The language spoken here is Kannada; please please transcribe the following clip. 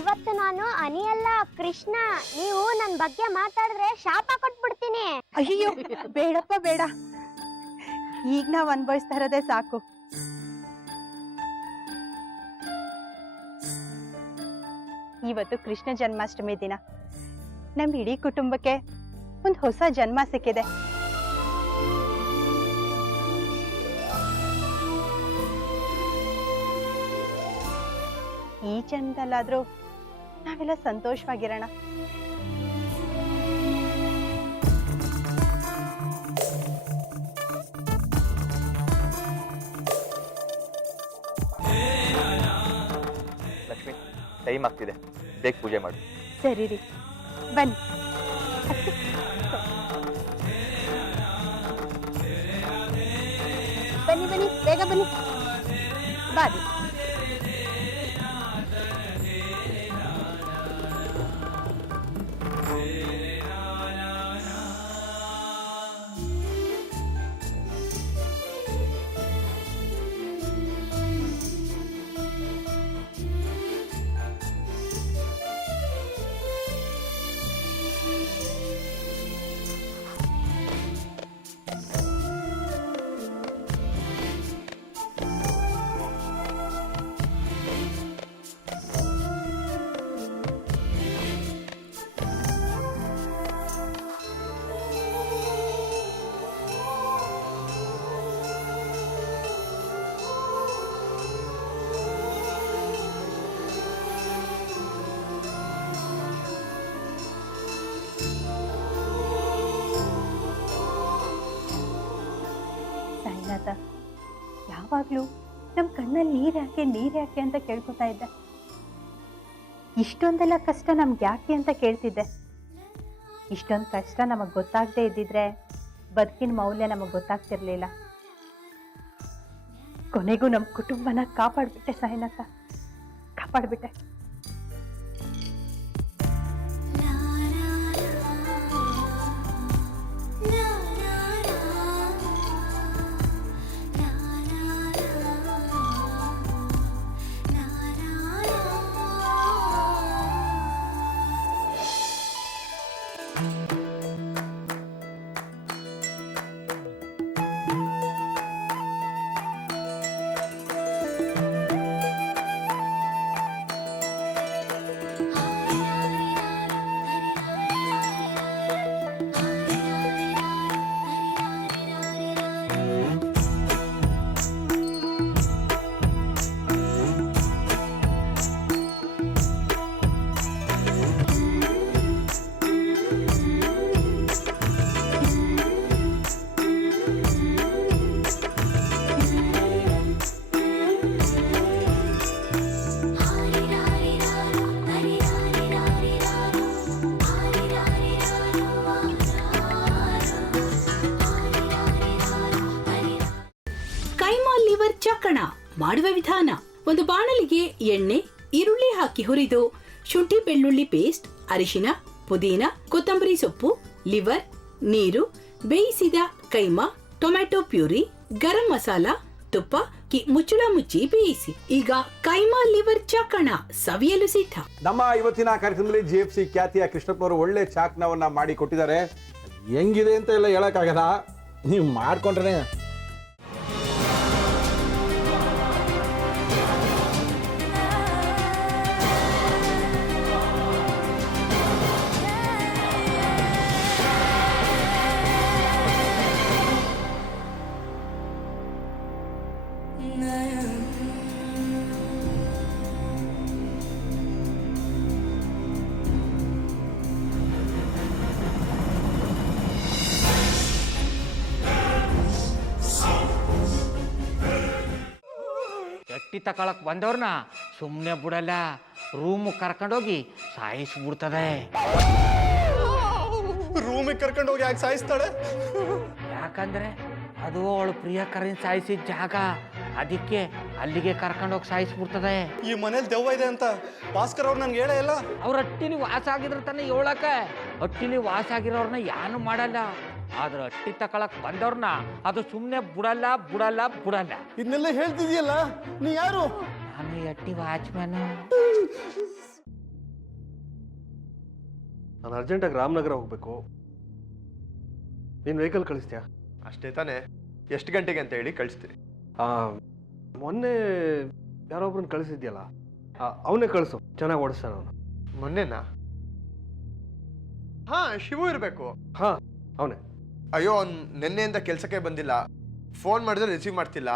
ಇವತ್ತು ನಾನು ಅನಿಯಲ್ಲ ಕೃಷ್ಣ. ನೀವು ನನ್ನ ಬಗ್ಗೆ ಮಾತಾಡಿದ್ರೆ ಶಾಪ ಕೊಟ್ಬಿಡ್ತೀನಿ. ಅಯ್ಯೋ ಬೇಡಪ್ಪ ಬೇಡ, ಈಗ ನಾವ್ ಅನ್ಭವಿಸ್ತಾ ಇರೋದೇ ಸಾಕು. ಇವತ್ತು ಕೃಷ್ಣ ಜನ್ಮಾಷ್ಟಮಿ ದಿನ. ನಮ್ಮ ಇಡೀ ಕುಟುಂಬಕ್ಕೆ ಒಂದು ಹೊಸ ಜನ್ಮ ಸಿಕ್ಕಿದೆ. ಈ ಜನ್ಮದಲ್ಲಾದ್ರೂ ನಾವೆಲ್ಲ ಸಂತೋಷವಾಗಿರೋಣ. ಲಕ್ಷ್ಮಿ, ಟೈಮ್ ಆಗ್ತಿದೆ, ಬೇಗ ಪೂಜೆ ಮಾಡು. ಸರಿ ರೀ, ಬನ್ನಿ. ಬನ್ನಿ ಬನ್ನಿ, ಬೇಗ ಬನ್ನಿ. ಬಾರಿ. ಸಾಯಿನಾಥ, ಯಾವಾಗ್ಲೂ ನಮ್ ಕಣ್ಣಲ್ಲಿ ನೀರ್ ಯಾಕೆ ಅಂತ ಕೇಳ್ಕೊತಾ ಇದ್ದೆ. ಇಷ್ಟೊಂದೆಲ್ಲ ಕಷ್ಟ ನಮ್ಗೆ ಯಾಕೆ ಅಂತ ಕೇಳ್ತಿದ್ದೆ. ಇಷ್ಟೊಂದು ಕಷ್ಟ ನಮಗ್ ಗೊತ್ತಾಗದೆ ಇದ್ದಿದ್ರೆ ಬದುಕಿನ ಮೌಲ್ಯ ನಮಗ್ ಗೊತ್ತಾಗ್ತಿರ್ಲಿಲ್ಲ. ಕೊನೆಗೂ ನಮ್ ಕುಟುಂಬನ ಕಾಪಾಡ್ಬಿಟ್ಟೆ ಸಾಯಿನಾಥ, ಕಾಪಾಡ್ಬಿಟ್ಟೆ. ಲಿವರ್ ಚಕ್ಕಣ ಮಾಡುವ ವಿಧಾನ: ಒಂದು ಬಾಣಲಿಗೆ ಎಣ್ಣೆ, ಈರುಳ್ಳಿ ಹಾಕಿ ಹುರಿದು ಶುಂಠಿ ಬೆಳ್ಳುಳ್ಳಿ ಪೇಸ್ಟ್, ಅರಿಶಿನ, ಪುದೀನ, ಕೊತ್ತಂಬರಿ ಸೊಪ್ಪು, ಲಿವರ್, ನೀರು, ಬೇಯಿಸಿದ ಕೈಮಾ, ಟೊಮ್ಯಾಟೊ ಪ್ಯೂರಿ, ಗರಂ ಮಸಾಲ, ತುಪ್ಪ ಮುಚ್ಚಳ ಮುಚ್ಚಿ ಬೇಯಿಸಿ. ಈಗ ಕೈಮಾ ಲಿವರ್ ಚಾಕಣ ಸವಿಯಲು ಸಿದ್ಧ. ನಮ್ಮ ಇವತ್ತಿನ ಕಾರ್ಯಕ್ರಮದಲ್ಲಿ GFC ಖ್ಯಾತಿಯ ಕೃಷ್ಣಪ್ಪನವರು ಒಳ್ಳೆ ಚಾಕ್ನವನ್ನ ಮಾಡಿ ಕೊಟ್ಟಿದ್ದಾರೆ. ಹೆಂಗಿದೆ ಅಂತ ಎಲ್ಲ ಹೇಳಕ್ಕಾಗಲ್ಲ, ನೀವು ಮಾಡ್ಕೊಂಡ್ರೆ. ಎಟ್ಟಿ ತಕೊಳಕ್ ಬಂದವ್ರನ್ನ ಸುಮ್ಮನೆ ಬಿಡಲ್ಲ, ರೂಮ್ ಕರ್ಕೊಂಡೋಗಿ ಸಾಯಿಸ್ಬಿಡ್ತದೆ. ರೂಮಿಗೆ ಕರ್ಕೊಂಡೋಗಿ ಯಾಕೆ ಸಾಯಿಸ್ತಾಳೆ? ಯಾಕಂದ್ರೆ ಅದು ಅವಳು ಪ್ರಿಯಕರನ್ ಸಾಯಿಸಿದ ಜಾಗ, ಅದಕ್ಕೆ ಅಲ್ಲಿಗೆ ಕರ್ಕೊಂಡೋಗಿ ಸಾಯಿಸ್ಬಿಡ್ತದೆ. ಈ ಮನೇಲಿ ದೆವ್ವ ಇದೆ ಅಂತ ಭಾಸ್ಕರ್ ಅವ್ರು ನನ್ಗೆ ಹೇಳೇ ಇಲ್ಲ. ಅವ್ರ ಹಟ್ಟಿಲಿ ವಾಸ ಆಗಿದ್ರ ತಾನೆ ಹೇಳಕ. ಹಟ್ಟಿಲಿ ವಾಸ ಆಗಿರೋರ್ನ ಯಾನು ಮಾಡಲ್ಲ, ಆದ್ರೆ ಹಟ್ಟಿ ತಕೊಳಕ್ ಬಂದವ್ರನ್ನ ಅದು ಸುಮ್ಮನೆ ಬಿಡಲ್ಲ ಬಿಡಲ್ಲ ಬಿಡಲ್ಲ. ಇದನ್ನೆಲ್ಲ ಹೇಳ್ತಿದ್ಯಲ್ಲ, ನೀ ಯಾರು? ನಾನು ಹಟ್ಟಿ ವಾಚ್ಮ್ಯಾನ್. ನಾನು ಅರ್ಜೆಂಟಾಗಿ ರಾಮನಗರ ಹೋಗಬೇಕು. ನೀನು ವೆಹಿಕಲ್ ಕಳಿಸ್ತೀಯಾ? ಅಷ್ಟೇ ತಾನೇ, ಎಷ್ಟು ಗಂಟೆಗೆ ಅಂತ ಹೇಳಿ ಕಳಿಸ್ತೀನಿ. ಮೊನ್ನೆ ಯಾರೊಬ್ರನ್ನ ಕಳಿಸಿದ್ಯಲ್ಲ, ಅವನೇ ಕಳಿಸು, ಚೆನ್ನಾಗಿ ಓಡಿಸ್ತಾನೆ ಅವನು. ಮೊನ್ನೆನಾ? ಹಾಂ, ಶಿವು ಇರಬೇಕು. ಹಾಂ, ಅವನೇ. ಅಯ್ಯೋ, ಅವ್ನು ನಿನ್ನೆಯಿಂದ ಕೆಲಸಕ್ಕೆ ಬಂದಿಲ್ಲ. ಫೋನ್ ಮಾಡಿದ್ರೆ ರಿಸೀವ್ ಮಾಡ್ತಿಲ್ಲ.